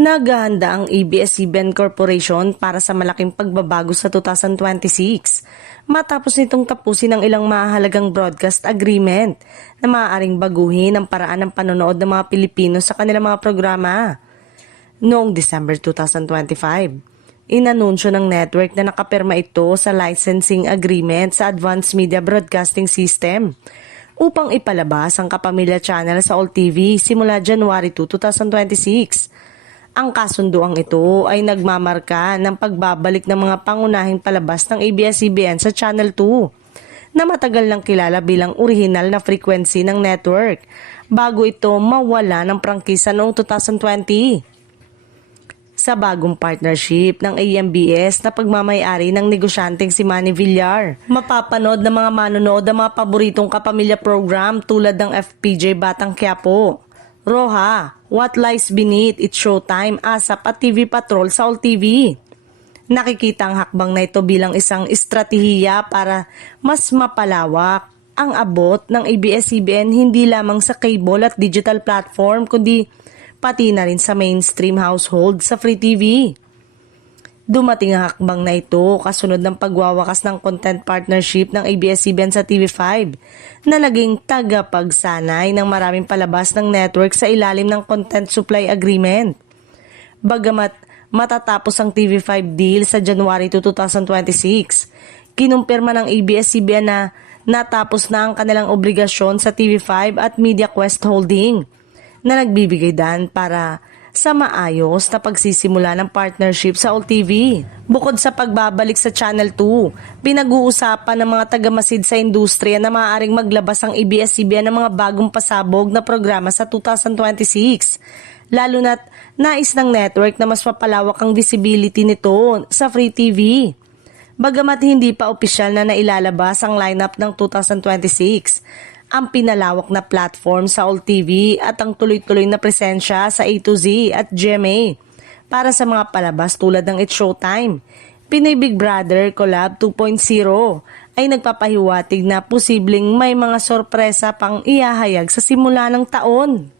Naghahanda ang ABS-CBN Corporation para sa malaking pagbabago sa 2026 matapos nitong tapusin ang ilang mahalagang broadcast agreement na maaaring baguhin ang paraan ng panonood ng mga Pilipino sa kanilang mga programa. Noong December 2025, inanunsyo ng network na nakapirma ito sa licensing agreement sa Advanced Media Broadcasting System upang ipalabas ang Kapamilya Channel sa All TV simula January 2, 2026. Ang kasunduang ito ay nagmamarka ng pagbabalik ng mga pangunahing palabas ng ABS-CBN sa Channel 2 na matagal nang kilala bilang orihinal na frequency ng network bago ito mawala ng prangkisa noong 2020. Sa bagong partnership ng AMBS na pagmamayari ng negosyanteng si Manny Villar, mapapanood ng mga manonood ang mga paboritong kapamilya program tulad ng FPJ Batang Quiapo, Roja, What Lies Beneath, It's Showtime, ASAP at TV Patrol sa All TV. Nakikita ang hakbang na ito bilang isang estratehiya para mas mapalawak ang abot ng ABS-CBN hindi lamang sa cable at digital platform kundi pati na rin sa mainstream household sa Free TV. Dumating ang hakbang na ito kasunod ng pagwawakas ng content partnership ng ABS-CBN sa TV5 na naging tagapagsanay ng maraming palabas ng network sa ilalim ng content supply agreement. Bagamat matatapos ang TV5 deal sa January 2, 2026, kinumpirma ng ABS-CBN na natapos na ang kanilang obligasyon sa TV5 at MediaQuest Holding na nagbibigay daan para sa maayos na pagsisimula ng partnership sa All TV. Bukod sa pagbabalik sa Channel 2, pinag-uusapan ng mga tagamasid sa industriya na maaaring maglabas ang ABS-CBN ng mga bagong pasabog na programa sa 2026, lalo na't nais ng network na mas mapalawak ang visibility nito sa Free TV. Bagamat hindi pa opisyal na nailalabas ang lineup ng 2026, ang pinalawak na platform sa All TV at ang tuloy-tuloy na presensya sa A to Z at GMA para sa mga palabas tulad ng It's Showtime, Pinoy Big Brother Collab 2.0 ay nagpapahiwatig na posibleng may mga sorpresa pang ihahayag sa simula ng taon.